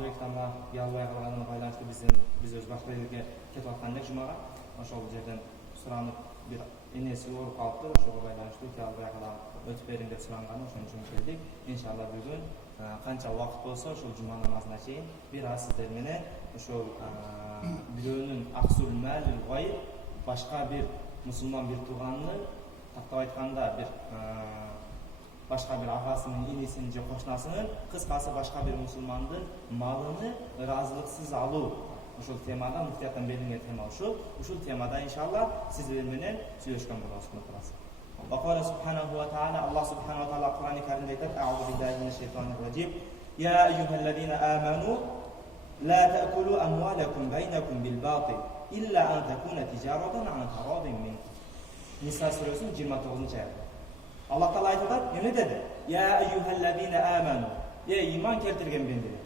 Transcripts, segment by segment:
Өзбекстанга ялбай калганына байланыштуу биз өз башка жерге кетип аткандык жумага. Ошол жерден суранып бир энеси ооруп калыптыр. Ошого байланыштуу ялбай калган өтүп бериң деп суранган, ошон үчүн келдик. Иншалла бүгүн канча убакыт болсо ошол жума намазына чейин бир аз сиздер менен ошол бирөөнүн аксул малул гайр, башка бир мусулман бир тууганны, тактап айтканда бир башка бир агасынын, инисинин же кошунасынын, кыскасы башка бир мусулмандын малыны ыраазылыксыз алуу. Ушул темада муфтияттан берилген тема ушул темада иншалла сиздер менен сүйлөшкөн болобуз. وقال سبحانه وتعالى الله سبحانه وتعالى القرآن الكريم يقول أعوذ بالله من الشيطان الرجيم يا أيها الذين آمنوا لا تأكلوا أموالكم بينكم بالباطل إلا أن تكون تجارة عن تراض منكم. Nisa surasının 29. ayeti. Allah Teala ayetler ne dedi? Ya eyyuhellezine amanu. Ey iman keltirgen bendiler.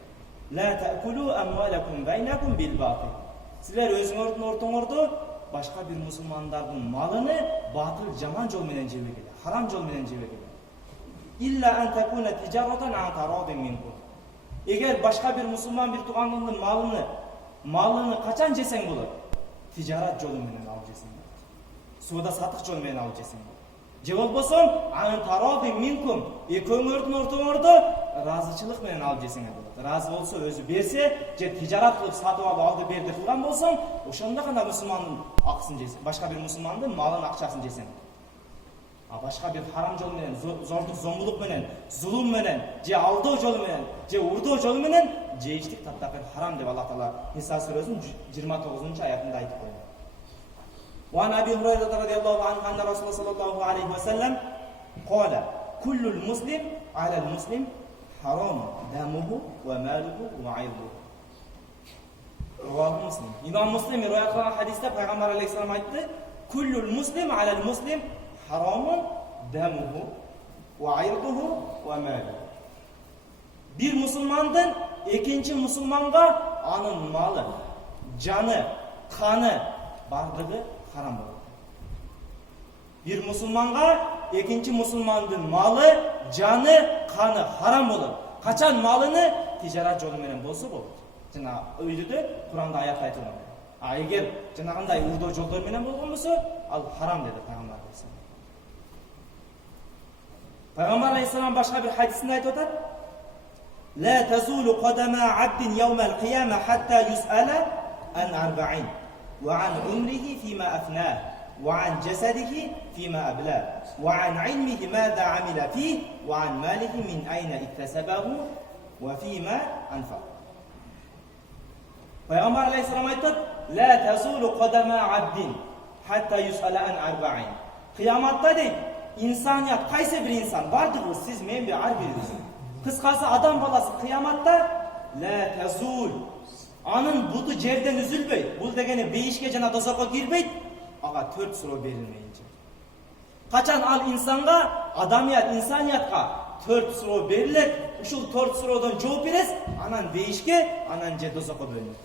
La ta'kulu amwalakum baynakum bil batil. Sizler özüңөрдүн ортоңордо başka bir musulmandардын malını batıl jaman жол менен жебегиле, haram жол менен жебегиле. İlla an takuna tijaratan an taradin minkum. Eğer başka bir musulman bir tuğanının malını kaçan jesen bolot? Ticaret жолу менен алып жесең. Суда сатык жол менен алып жесең. Же болбосо an taradin minkum. Экөөңөрдүн ортоңордо ыраазычылык менен алып жесең болот. Разы болсо өзү берсе, же тижарат кылып сатып алды берди кылган болсоң, ошондо гана мусулмандын акысын жесең, башка бир мусулмандын малын акчасын жесең. А башка бир харам жол менен, зордук зомбулук менен, зулум менен, же алдоо жолу менен, же урдоо жолу менен жейиштик таптакыр харам деп Аллах Таала Ниса сүрөсүнүн 29. аятында айтып койду. Ва Аби Хурайра радияллаху анху анна Расулуллах саллаллаху алейхи ва саллям قال كل المسلم على المسلم حرام دمه وماله وعرضه. Ravah Muslim. İmam Müslim rivayet kılan hadiste Peygamber Aleyhisselam aytti. Kullul muslim alel muslim haramun demuhu ve irduhu ve maluhu. Bir Müslümandan ikinci Müslümanga anın malı, canı, kanı, bardığı haram olur. Bir Müslümanga ikinci Müslümandın malı, canı, kanı haram olur. Kaçan malını ticaret жолу менен болсо болот. Жана өйдүдө Куранда аят айтылган. А эгер жанагындай урдоо жолдор менен болгон болсо, ал харам деди Пайгамбар алейхисалам. Пайгамбар алейхисалам башка бир хадисинде айтып атат: "Ла тазулу qadama 'abdin yawmal qiyamah hatta yus'ala an arba'in wa an umrihi fima afnah wa an jasadihi fima ablah wa an 'ilmihi madha 'amila fihi wa an malihi min ayna iktasabahu wa fima anfaq." Peygamber aleyhisselam ayttat: "La tazulu qadama 'abdin hatta yus'ala an arba'in." Kıyamatta deydi, insaniyat kayse bir insan bardırız siz men bir arbiriz. Kıskası adam balası kıyamatta la tazul. Anın budu жерден üzülbeyt. Bul degeni beyişke jana dozakka girбейт. Aga 4 suro berilmeyince. Kaçan al insanга, adamiyat, insaniyatка 4 suro berilet. Uşul 4 surodan жооп берес, анан бейишке, анан же дозакка бөлүнөт.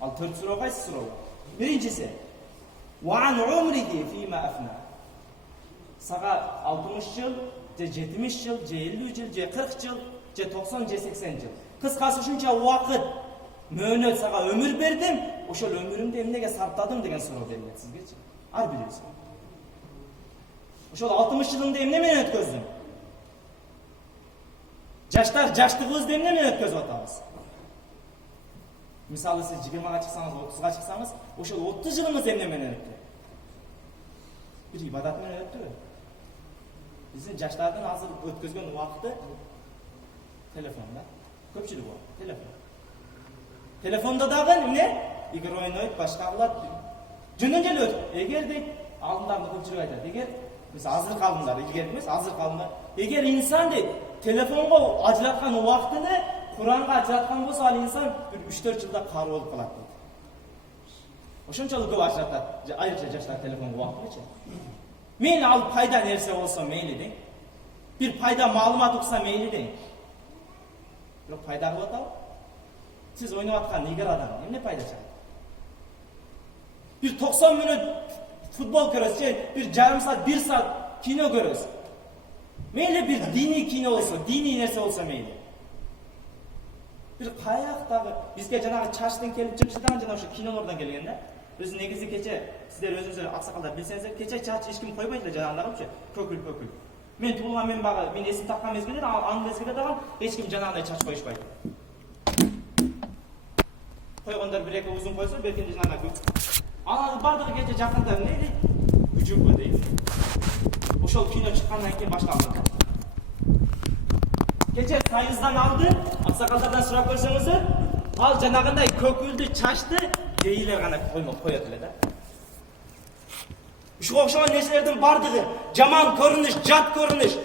Al 4 suro kayсы suro? Birincisi, wa an umrihi fima afna. Sağa 60 yıl, je 70 yıl, je 50 yıl, je 40 yıl, je 90, je 80 yıl. Kıskası uşuncha waqt möөнөт sağa ömür berdim, ошол ömürümdü эмнеге сарптадым деген суроо берилет сизгечи. Ар бирибиз. Ошол 60 жылымды эмне менен өткөздүм? Жаштыгыбызды эмне менен өткөзүп атабыз? Мисалы сиз 20-га чыксаңыз, 30-га чыксаңыз, ошол 30 жылыңыз эмне менен өттү? Бир ибадат менен өттүбү? Биздин жаштардын азыр өткөзгөн убакыты телефонда. Көпчүлүк бар, телефон. Telefonda dagы эмне? Игра ойнойт, башка кылат. Жөнөн эле өтүп. Эгер дейт, алдындарында көпчүлүк айтат. Эгер биз азыр калдыңдар, эгер эмес, азыр калдыңдар. Эгер инсан дейт, телефонго ажыраткан убактыны Куранга ажыраткан болсо, ал инсан бир 3-4 жылда кары болуп калат дейт. Ошончолук көп ажыратат. Айрыкча жаштар телефонго убактычы. Мейли ал пайда нерсе болсо мейли дейт. Бир пайда маалымат укса мейли дейт. Бирок пайда кылып атабы? Siz oynap atkan иградан эмне пайда чыгат? Bir 90 minut futbol көрөсүз, bir жарым saat, 1 saat kino көрөсүз. Мейли bir dini kino olsa, dini nerse olsa meyli. Bir kayaqtagı bizge janagı çarşıdan kelip çıkışdan jana ошо кинолордон келген да. Өзү негизи кече сиздер өзүңүздөр аксакалдар билсеңиздер, кече чарчы эч ким койбойт эле жанагындагычы, көкүл. Мен туулган мен багы, мен эсин таккан мезгилде анын мезгилде дагы эч ким жанагындай чач коюшпайт. Койгондор бир эки узун койсо, беркинде жанагы анын бардыгы кече жакында эмне үчүмбү дейт. Ошол кино чыккандан кийин башталды. Кече сайыздан алды, аксакалдардан сурап көрсөңүздөр, ал жанагындай көкүлдү чачты дейлер гана коет эле да. Ушуга окшогон нерселердин бардыгы жаман көрүнүш, жат көрүнүш,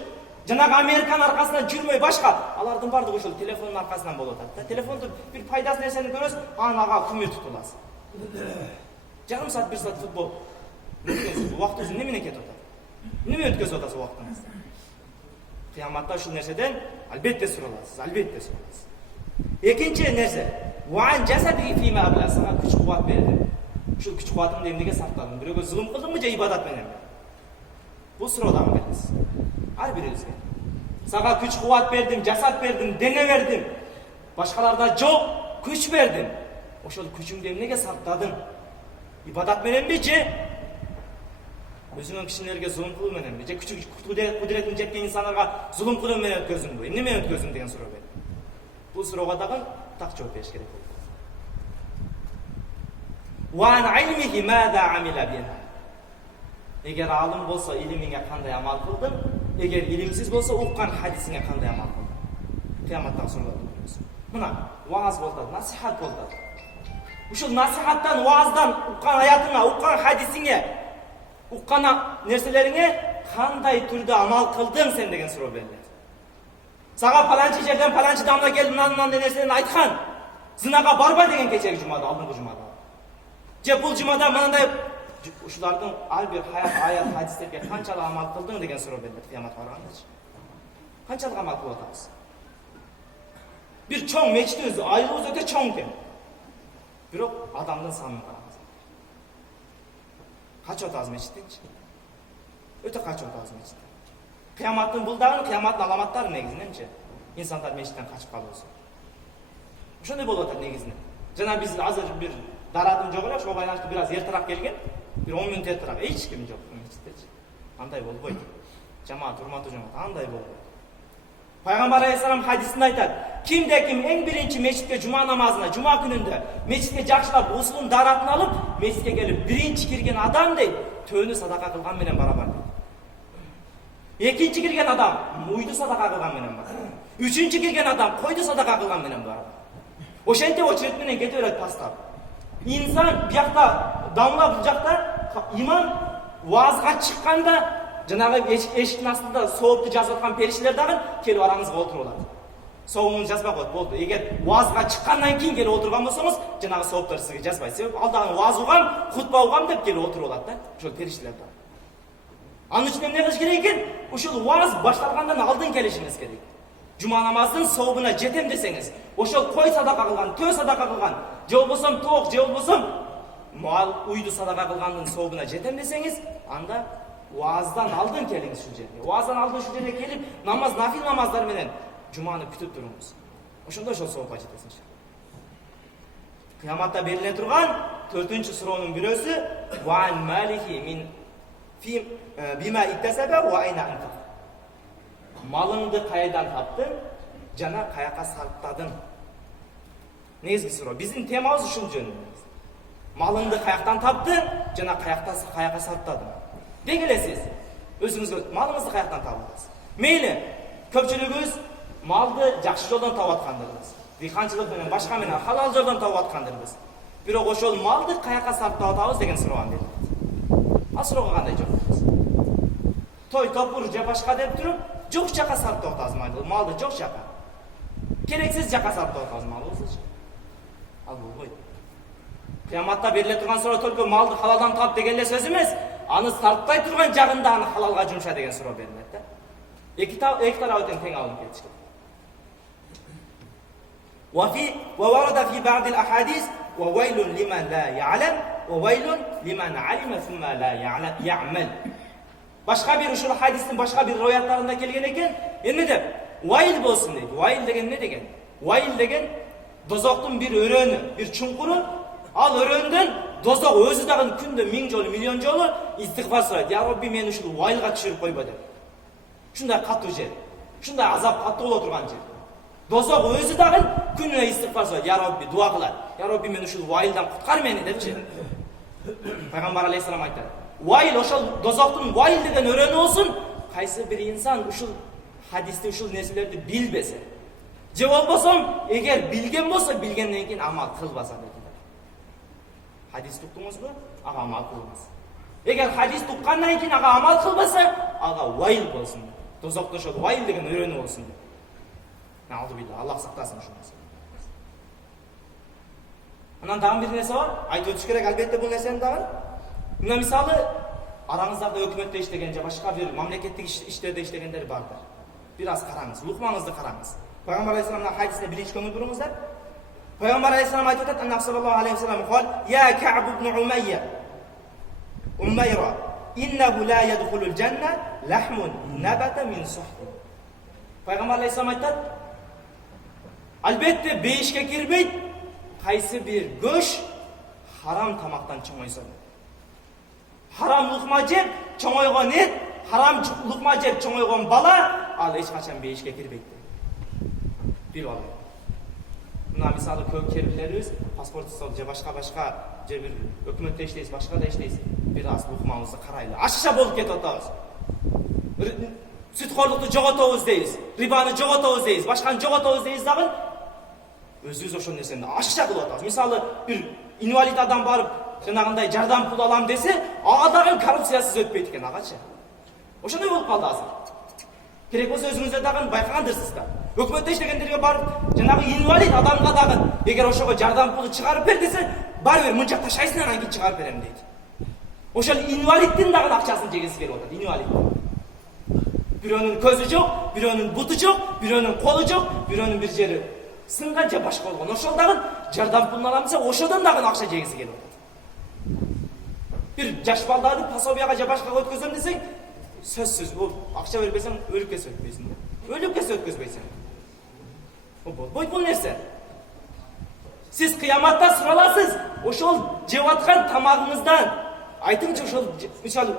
жанагы Американын аркасынан жүрмөй башка, алардын бардыгы ошол телефондун аркасынан болуп атат да. Телефондун бир пайдасы нерсени көрөсүз, анан ага күмүр тутуласыз. Жарым саат, бир саат футбол. Убактыңыз эмне менен кетип атат? Эмне өткөзүп атасыз убактыңызды? Кыяматта ушул нерседен албетте сураласыз, албетте сураласыз. Экинчи нерсе, ван жасади фима абла, сага күч кубат берди. Ушул күч кубатымды эмнеге сактадым? Бирөөгө зулум кылдымбы же ибадат менен? Бул суроодон бересиз. Ар бирибизге. Сага күч кубат бердим, жасат бердим, дене бердим. Башкаларда жок, күч бердим. Ошол күчүңдү эмнеге сактадың? Ибадат мененби же өзүңөн кишилерге зулум кылуу мененби? Же күч кудуретин жеткен инсандарга зулум кылуу менен өткөздүңбү? Эмне менен өткөздүң деген суроо берди. Бул суроого дагы так жооп бериш керек болду. Ва ан илмихи мада амила биха. Эгер алым болсо илимиңе кандай амал кылдың, эгер илимсиз болсо уккан хадисиңе кандай амал кылдың? Кыяматтагы суроолорду көрөсүз. Мына вааз болду, насихат болду. Ушул насихаттан, вааздан уккан аятыңа, уккан хадисиңе, уккан нерселериңе кандай түрдө амал кылдың сен деген суроо берилет. Сага паланчы жерден паланчы дамна келип мынандай нерсени айткан. Зынага барба деген кечеги жумада, алдыңкы жумада. Же бул жумада мындай ушулардын ар бир аят хадистерге канчалык амал кылдың деген суроо берилет кыяматка баргандачы. Канчалык амал кылып атабыз? Бир чоң мечитибиз, айылыбыз өтө чоң экен. Бирок адамдын санын караңыз. Качып атабыз мечиттенчи? Өтө качып атабыз мечиттен. Кыяматтын булдагын, кыяматтын аламаттары негизиненчи инсандар мечиттен качып калуусу. Ошондой болуп атат негизинен. Жана биз азыр бир дарадым жок эле, ошого байланыштуу бир аз эртерээк келген. Бир 10 мүнөт эртерээк эч ким жок мечиттечи. Андай болбойт. Жамаат, урматтуу жамаат, андай болбойт. Пайгамбар алейхиссалам хадисинде айтат: кимде ким эң биринчи мечитке жума намазына, жума күнүндө мечитке жакшылап усулун даратын алып, мечитке келип биринчи кирген адам дейт, төөнү садака кылган менен барабар дейт. Экинчи кирген адам уйду садака кылган менен барабар. Үчүнчү кирген адам койду садака кылган менен барабар. Ошентип очерет менен кете берет тастап. Инсан биякта дамлап бул жакта имам ваазга чыкканда жанагы эшиктин астында соопту жазып аткан периштелер дагы келип араңызга отуруп алат. Соомуңду жазбай коет, болду. Эгер ваазга чыккандан кийин келип отурган болсоңуз, жанагы сооптор сизге жазбайт. Себеби ал дагы вааз угам, хутба угам деп келип отуруп алат да. Ошол периштелер дагы. Анын үчүн эмне кылыш керек экен? Ушул вааз башталгандан алдын келишиңиз керек. Жума намазынын сообуна жетем десеңиз, ошол кой садака кылган, төө садака кылган, же болбосом тоок, же болбосом мал уйду садака кылгандын сообуна жетем десеңиз, анда вааздан алдын келиңиз ушул жерге. Вааздан алдын ушул жерге келип, намаз, нафил намаздар менен жуманы күтүп туруңуз. Ошондо ошол соопка жетесиз. Кыяматта бериле турган 4-чү суроонун бирөөсү ван малихи мин бима иттасаба ва айна анфак. Малыңды кайдан таптың, жана каяка сарптадың? Негизги суроо. Биздин темабыз ушул жөнүндө. Малыңды каяктан таптың, жана каяка сарптадың? Деги эле сиз өзүңүзгө малыңызды каяктан табасыз? Мейли, көпчүлүгүбүз малды жакшы жолдон таап аткандырбыз. Дыйканчылык менен башка менен халал жолдон таап аткандырбыз. Бирок ошол малды каяка сарптап атабыз деген суроо берилет. Ал суроого кандай жооп бересиз? Той топур же башка деп туруп, жок жака сарптап атабыз малды, жок жака. Керексиз жака сарптап атабыз малыбызды. Ал болбойт. Кыяматта бериле турган суроо только малды халалдан тап деген эле сөз эмес, аны сартпай турган жагында аны халалга жумша деген суроо берилет да. Эки тарабы тең алынып кетиш керек. Ва варада фи ба'д al-ahadis ва вайлун лиман ла я'лам ва вайлун лиман алима сумма ла я'мал. Башка бир ушул хадистин башка бир риваяттарында келген экен, эмне деп? Вайл болсун дейт. Вайл деген эмне деген? Вайл деген Дозоктун bir өрөнү, bir чуңкуру, ал өрөндөн дозок өзү дагы күндө 1000 жолу, миллион жолу истигфар сурайт. Я Робби, мени ушул вайлга түшүрүп койбо деп. Ушундай катуу жер, ушундай азап катуу боло турган жер. Дозок өзү дагы күнүнө истигфар сурайт. Я Робби, дуа кылат. Я Робби, мени ушул вайлдан куткар мени депчи. Пайгамбар алейхиссалам айтат. Вайл, ошол дозоктун вайл деген өрөнү болсун, кайсы бир инсан ушул хадисти, ушул нерселерди билбесе, же болбосо эгер билген болсо, билгенден кийин амал кылбаса дейт. Хадис туктуңузбу? Ага амал кылбас. Эгер хадис туккандан кийин ага амал кылбаса, ага вайл болсун. Дозокто ошол вайл деген өрөнү болсун. Наудубилла, Аллах сактасын ушул нерсе. Анан дагы бир нерсе бар, айтып өтүш керек албетте бул нерсени дагы. Мына мисалы, араңыздарда өкмөттө иштеген же башка бир мамлекеттик иштерде иштегендер бардыр. Бир аз караңыз, лукмаңызды караңыз. Пайгамбар алейхиссаламдын хадисине биринчи көңүл буруңуздар. Пайгамбар алейхиссалам айтып атат, Анна саллаллаху алейхи вассалам кол: "Я Кa'b ibn Umayra, innahu la yadkhulul janna lahmun nabata min suhti." Пайгамбар алейхиссалам айтат, албетте бейишке кирбейт кайсы бир көш харам тамактан чоңойсо. Харам лукма жеп чоңойгон эт, харам лукма жеп чоңойгон бала, ал эч качан бейишке кирбейт. Билип алыңыз. Мына мисалы көп кербилерибиз паспортусу же башка же бир өкмөттө иштейсиз, башка да иштейсиз. Бир аз лукмабызды карайлы. Ашша болуп кетип атабыз. Сүткорлукту жоготобуз дейбиз, рибаны жоготобуз дейбиз, башканы жоготобуз дейбиз дагы. Өзүбүз ошол нерсени ашша кылып атабыз. Мисалы бир инвалид адам барып, жанагындай жардам пул алам десе, ага дагы коррупциясыз өтпөйт экен агачы. Ошондой болуп калды азыр. Керек болсо өзүңүздөр дагы байкагандырсыздар. Өкмөттө иштегендерге барып, жанагы инвалид адамга дагы эгер ошого жардам пулу чыгарып бер десе, бары бир мынча ташайсың, анан кийин чыгарып берем дейт. Ошол инвалиддин дагы акчасын жегиси келип атат, инвалид. Бирөөнүн көзү жок, бирөөнүн буту жок, бирөөнүн колу жок, бирөөнүн бир жери сынган же башка болгон. Ошол дагы жардам пулун алам десе, ошодон дагы акча жегиси келип атат. Бир жаш балдарды пособияга же башкага өткөзөм десең, сөзсүз бул акча бербесең өлүп кетсе өтпөйсүң. Өлүп кетсе өткөзбөйсүң. Болбойт бул нерсе. Сиз кыяматта сураласыз, ошол жеп аткан тамагыңыздан. Айтыңчы, ошол мисалы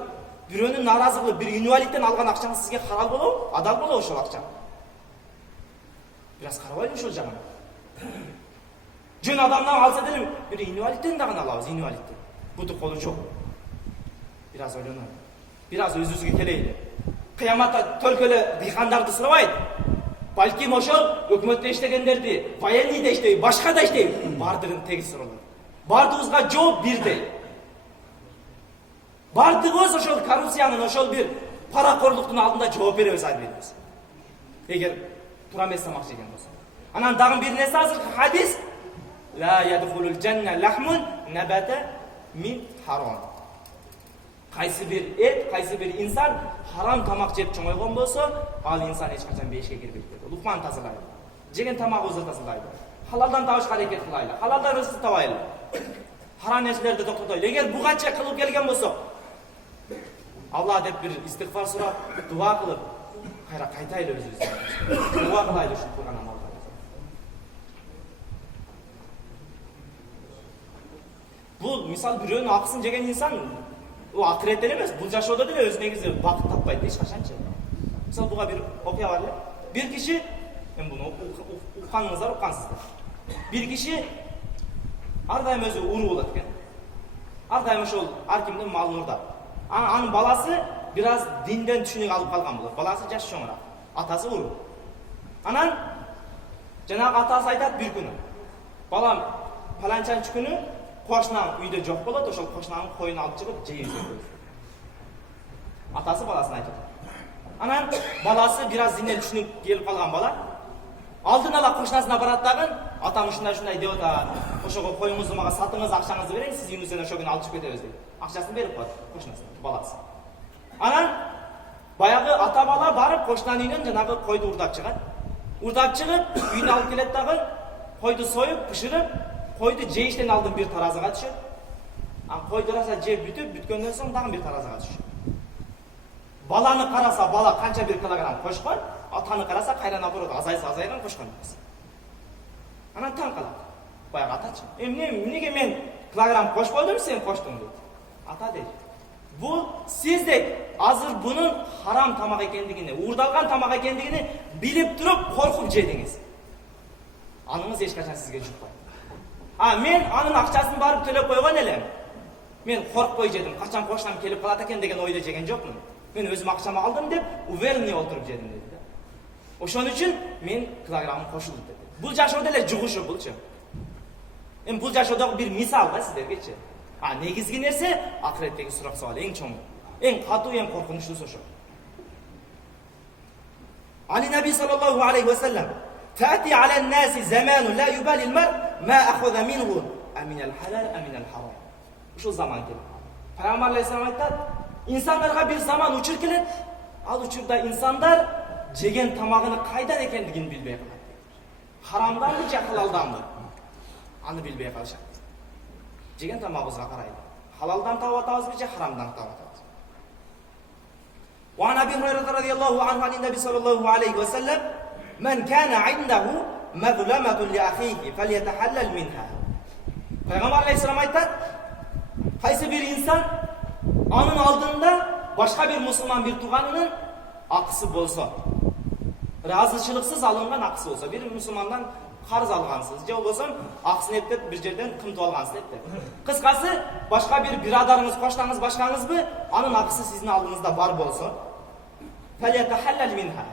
бирөөнүн наразылыгы, бир инвалидден алган акчаңыз сизге халал болобу? Адал болобу ошол акча? Бир аз карабайлы ошол жагын. Жөн адамдан алса деле бир инвалидден дагы алабыз, инвалидден. Буту колу жок. Бир аз ойлонолу. Бир аз өзүбүзгө келейли. Кыяматта төлкөлө дыйкандарды сурабайт. Балким ошол өкмөттө иштегендерди, военныйда иштейби, башка да иштейби, бардыгын тегиз суралат. Бардыгыбызга жооп бирдей. Бардыгыбыз ошол коррупциянын, ошол бир паракорлуктун алдында жооп беребиз, албетте. Эгер туура эмес тамак жеген болсо. Анан дагы бир нерсе азыркы хадис: "Ла ядхулул жанна лахмун набата мин харам." Кайсы бир эт, кайсы бир инсан харам тамак жеп чоңойгон болсо, ал инсан эч качан бейишке кирбейт дейт. Лукман тазалайды. Жеген тамагыбызды тазалайды. Халалдан табышка аракет кылайлы. Халалдан рызык табайлы. Харам нерселерди токтотойлу. Эгер буганча кылып келген болсок, Алла деп бир истигфар сурап, дуа кылып, кайра кайтайлы өзүбүздө. Дуа кылайлы ушул кылган амалга. Бул мисал бирөөнүн акысын жеген инсан, о акыретте эмес, бул жашоодо деле өз негизи бакыт таппайт эч качанчы. Мисал буга бир окуя бар эле. Бир киши, мен буну уккансыздар. Бир киши ар дайым өзү уру болот экен. Ар дайым ошол ар кимдин малын урдап. Анын баласы бир аз динден түшүнүк алып калган болот. Баласы жаш чоңураак. Атасы уру. Анан жанагы атасы айтат бир күнү: "Балам, паланчанчы күнү кошунам үйдө жок болот, ошол кошунамдын коюн алып чыгып жейбиз" деп. Атасы баласына айтат. Анан баласы бир аз динден түшүнүк келип калган бала алдын ала кошунасына барат дагы, "Атам ушундай деп атат. Ошого коюңузду мага сатыңыз, акчаңызды берейин, сиз үйүңүздөн ошол күнү алып чыгып кетебиз" дейт. Акчасын берип коет кошунасына, баласы. Анан баягы ата бала барып кошунанын үйүнөн жанагы койду урдап чыгат. Урдап чыгып, үйүнө алып келет дагы, койду союп, пышырып, койду жейиштен алдын бир таразага түшөт. Койду раса жеп бүтүп, бүткөндөн соң дагы бир таразага түшөт. Баланы караса, бала канча бир килограмм кошкон, атаны караса кайра наоборот азайган кошкон. Анан таң калат. Баягы атачы. Эмне мен килограмм кошподум, сен коштуң дейт. Ата дейт. Бул сиздек азыр бунун харам тамак экендигини, уурдалган тамак экендигини билип туруп коркуп жедиңиз. Аныңыз эч качан сизге жукпайт. Мен анын акчасын барып төлөп койгон элем. Мен коркпой жедим, качан коштам келип калат экен деген ойдо жеген жокмун. Мен өзүм акчамы алдым деп, уверенный отуруп жедим деди да. Ошон үчүн мен килограмм кошулду деди. Бул жашоодо эле жугушу булчу. Бул жашоодогу бир мисал да сиздергечи. Негизги нерсе акыреттеги сурак суал эң чоң, эң катуу, эң коркунучтуусу ошо. Али Наби саллаллаху алейхи ва саллям: "Тати аля наси заману ла юбали ал-мар ма ахаза минху амин ал-халал амин ал-харам." Ушул заман келет. Пайгамбар алейхиссалам айтат: "Инсандарга бир заман учур келет. Ал учурда инсандар жеген тамагынын кайдан экендигин билбей калат. Харамданбы же халалданбы? Аны билбей калышат. Жеген тамагыбызга карайт. Халалдан таап атабызбы же харамдан таап атабызбы?" Ва Наби Хурайра радияллаху анху ан Наби саллаллаху алейхи ва саллям: "Ман кана индаху мазламатун ли ахихи фальятахаллал минха." Пайгамбар алейхиссалам айтат: кайсы бир инсан анын алдында башка бир мусулман бир тууганынын акысы болсо, ыраазычылыксыз алынган акысы болсо, бир мусулмандан карыз алгансыз, же болбосо акысын эптеп бир жерден кымтып алгансыз деп. Кыскасы, башка бир бирадарыңыз, коштаңыз, башкаңызбы, анын акысы сиздин алдыңызда бар болсо, фальятахаллал минха.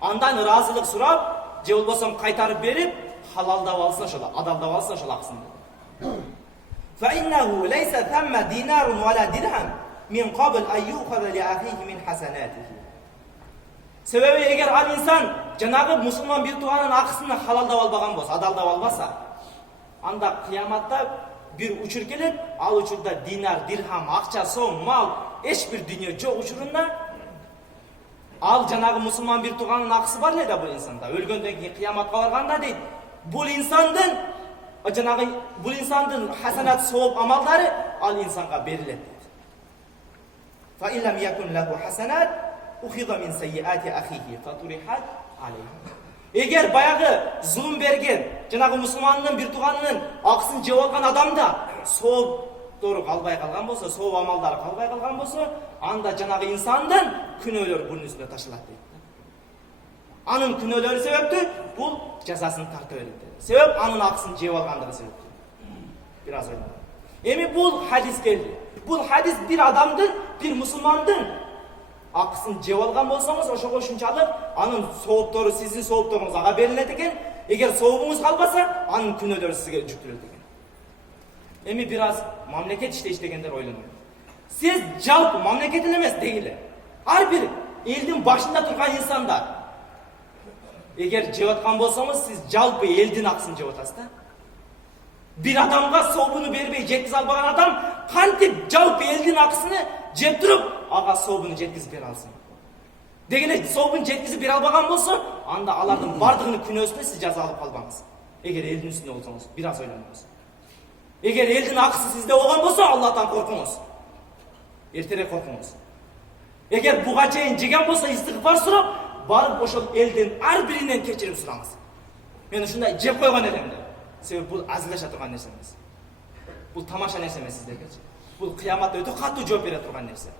Андан ыраазылык сурап, же болбосо кайтарып берип, халалдап алсын ошол, адалдап алсын ошол акысын. فإنه ليس ثم دينار ولا درهم من قبل أن يؤخذ لأخيه من حسناته. Себеби эгер ал инсан жанагы мусулман бир тууганын акысын халалдап албаган болсо, адалдап албаса, анда кыяматта бир учур келет, ал учурда динар, дирхам, акча, сом, мал, эч бир дүнүйө жок учурунда ал жанагы мусулман бир тууганын акысы бар эле да бул инсанда. Өлгөндөн кийин кыяматка барганда дейт, бул инсандын хасанат сооп амалдары ал инсанга берилет. Fa in lam yakun lahu hasanat ukhidha min sayyiati akhihi faturihat alayhi. Эгер баягы зулум берген, жанагы мусулмандын бир тууганынын акысын жеп алган адамда сооптору калбай калган болсо, сооп амалдары калбай калган болсо, анда жанагы инсандын күнөөлөрү бунун үстүнө ташылат дейт. Анын күнөөлөрү себептүү бул жазасын тарта берет. Себеп анын акысын жеп алгандыгы себептүү. Бир аз ойлонуп. Эми бул хадис келди. Бул хадис бир адамдын, бир мусулмандын акысын жеп алган болсоңуз, ошого ушунчалык анын сооптору сиздин соопторуңуз ага берилет экен. Эгер сообуңуз калбаса, анын күнөөлөрү сизге жүктөлөт экен. Эми бир аз мамлекет иштегендер ойлонот. Сиз жалпы мамлекет эмес дегиле. Ар бир элдин башында турган инсандар эгер жеп аткан болсоңуз, сиз жалпы элдин акысын жеп атасыз да. Бир адамга сообуну бербей жеткизе албаган адам кантип жалпы элдин акысыны жеп туруп, ага сообуну жеткизип бере алсын? Дегеле сообун жеткизип бере албаган болсо, анда алардын бардыгынын күнөөсүнө сиз жаза алып калбаңыз. Эгер элдин үстүндө болсоңуз, бир аз ойлонуңуз. Эгер элдин акысы сизде болгон болсо, Аллахтан коркуңуз. Эртерээк коркуңуз. Эгер буга чейин жеген болсо, истигфар сурап, барып ошол элдин ар биринен кечирим сураңыз. Мен ушундай жеп койгон элем деп. Себеби бул азылдаша турган нерсе эмес. Бул тамаша нерсе эмес сиздерге. Бул кыяматта өтө катуу жооп бере турган нерсе.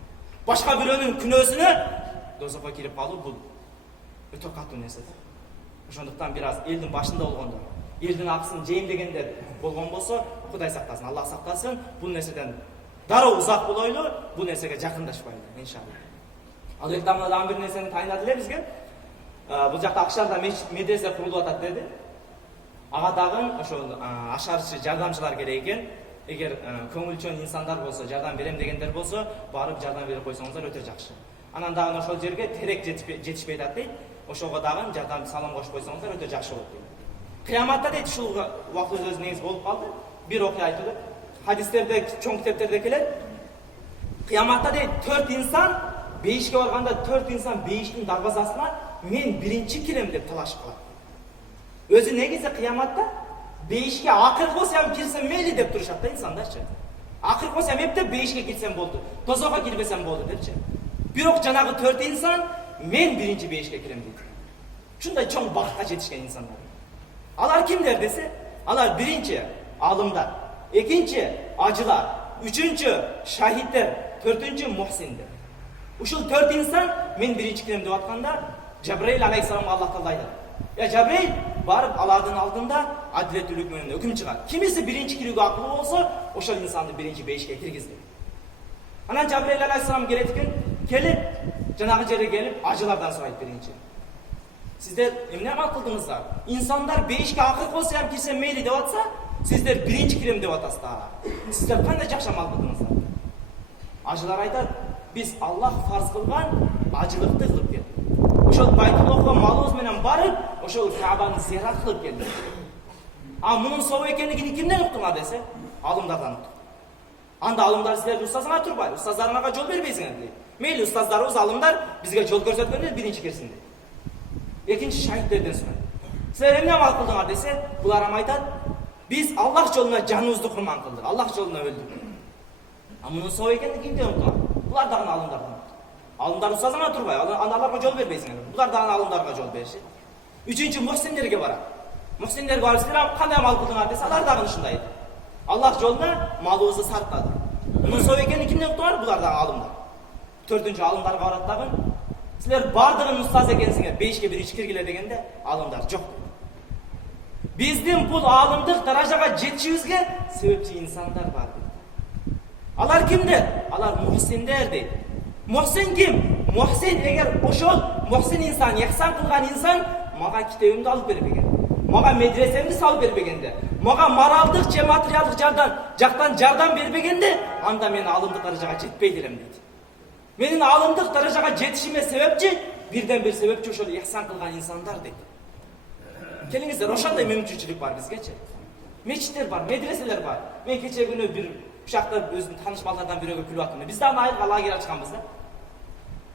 Башка бирөөнүн күнөөсүнө дозокко кирип калуу бул өтө катуу нерсе. Ошондуктан бир аз элдин башында болгондор, элдин акысын жейм дегендер болгон болсо, Кудай сактасын, Аллах сактасын, бул нерседен дароо узак болойлу, бул нерсеге жакындашпайлы, иншалла. Ал элдамда дагы бир нерсени тайнады эле бизге. Бул жакта Акшарда медресе курулуп атат деди. Ага дагы ошол ашарчы жардамчылар керек экен. Эгер көңүлчөн инсандар болсо, жардам берем дегендер болсо, барып жардам берип койсоңуздар өтө жакшы. Анан дагы ошол жерге терек жетишпей атат дейт. Ошого дагы жардам салым кошуп койсоңуздар өтө жакшы болот дейт. Кыяматта дейт ушул убакыт өз негиз болуп калды. Бир окуя айтылды. Хадистерде, чоң китептерде келет. Кыяматта дейт 4 инсан бейишке барганда 4 инсан бейиштин дарбазасына мен биринчи кирем деп талашып калат. Өзү негизи кыяматта бейишке акыркы болсом кирсем мейли деп турушат да инсандарчы. Акыркы болсом эптеп бейишке кирсем болду, тозокко кирбесем болду депчи. Бирок жанагы 4 инсан мен биринчи бейишке кирем дейт. Ушундай чоң бакытка жетишкен инсандар. Алар кимдер десе, Алар birinci alımlar, ikinci acılar, üçüncü şahitler, dördüncü muhsindir. Uşul 4 insan men birinci kirim dep atkanda Cebrail aleyhisselam Allah Taala aytadi. Ya Cebrail barıp alardın aldığında adiletlülük menен hüküm çıkar. Kimisi birinci kirige akıllı olsa oşol insandı birinci beşike kirgizdi. Anan Cebrail aleyhisselam geletken kelip janagı jere gelip acılardan sorayt birinci. Sizler emne amal kıldыңыздар? İnsanlar beşike akırk olsa hem kirse meyli dep atsa, sizler birinci kirim dep atasыздар. Sizler kандай жакшы amal kıldыңыздар? Acılar aytат, biz Allah farz kılgan acılıkты kılıp geldik. Oşol Baytullohga malımız menen barıp, oşol Ka'bany ziyaret kılıp geldik. Munun soğuk ekenligini kimden uqtыңар dese, alımlardan uqtuk. Anda alımlar sizlerdi ustazına turbay, ustazlarına jol berбейсиңер deydi. Meyli ustazlarımız alımlar bizge jol körsetkenler birinci kirsin deydi. Ekinci şahitlerden soraydı. Sizler emne amal kıldыңар dese, bular aytат, biz Allah joluna canımızды kurban kıldık, Allah joluna öldük. Munun soğuk ekenligini kimden uqtыңар? Bular dağın alımlardan uqtu. Alımlar ustazına turbay, analarga jol berбейсиңер. Bular dağın alımlarga jol berişet. Üçüncü muhsinlerge barat. Muhsinlerge barıp sizler kanday amal kıldыңар dese, alar dağın uşundaydı. Allah joluna malыбызды sartladı. Bunun soğuk ekenini kimden uqtыңар? Bular dağın alımlar. Dördüncü alımlarga barat dağın. Sizler bardığın ustaz ekensiңер, beşike bir içkirgile degende alımlar jok. Bizdin bu alımdık darajaga жетişibizge sebepçi insanlar var. Alar kimdir? Alar muhsinler deydi. Muhsin kim? Muhsin eğer oşol muhsin insan, ihsan kılgan insan maga kitebimdi alıp berбеген. Maga medresemdi salıp berбегенде. Maga moralдык же материалдык жактан жардам бербегенде, anda men alımdık darajaga жетпей делем deydi. Menin alımdık darajaga жетишиме себепчи, birden bir sebepçi oşol ihsan kılgan insanlar deydi. Keliңиздер, ошондой мүмкүнчүлүк бар бизгечи. Мечиттер бар, медреселер бар. Мен кече күнү bir uşakta özünün tanış ballardan biröge külüp attım. Biz daha ayırga lager açkanbız da.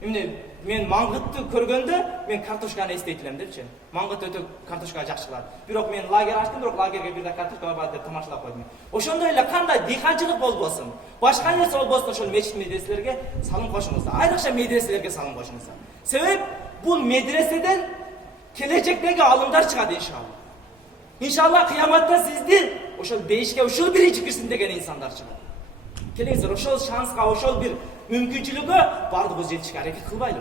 Şimdi men mangıtты körgöndө men kartoşkаны esteytilem depçi. Mangıt ötө kartoşka jakşılar. Бирок men lager açtım, бирок лагерге бир да kartoşka бар деп тамашалап койдум. Ошондой эле кандай дыйканчылык болбосун, башка нерсе болбосун ошол мечит медреселерге салым кошуңуздар. Айрыкча медреселерге салым кошуңуздар. Себеп бул медреседен келечектеги алымдар чыгат иншалла. İnşallah kıyamatta sizdir. Oşol beşike, oşol birinci kirsin degen insanlar çıkar. Keliңиздер, oşol şanska, oşol bir mümkünçülüge bardığız жетишке hareket kılbaylı.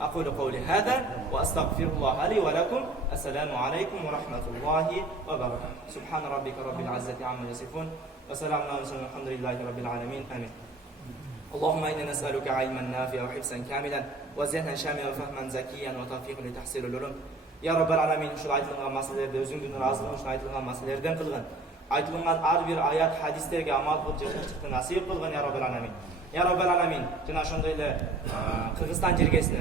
Aqulu qawli hada ve astaghfirullah li ve lakum. Esselamu aleykum ve rahmetullahi ve berekatuhu. Subhan rabbika rabbil izzati amma yasifun ve selamun aleyhi elhamdülillahi rabbil alamin. Amin. اللهم إنا نسألك علما نافعا وحفظا كاملا وذهنا شاملا وفهما زكيا وتوفيقا لتحصيل العلوم. Ya Rabbal Alamin, şu aytılgan maselelerde özüңdүн razılığın, şu aytılgan maselelerden kılgın. Aytılgan ar bir ayat hadislerge amal kılıp yaşaştıkta nasip kılgın ya Rabbal Alamin. Ya Rabbal Alamin, jana şondoy ele Kırgızstan jergesine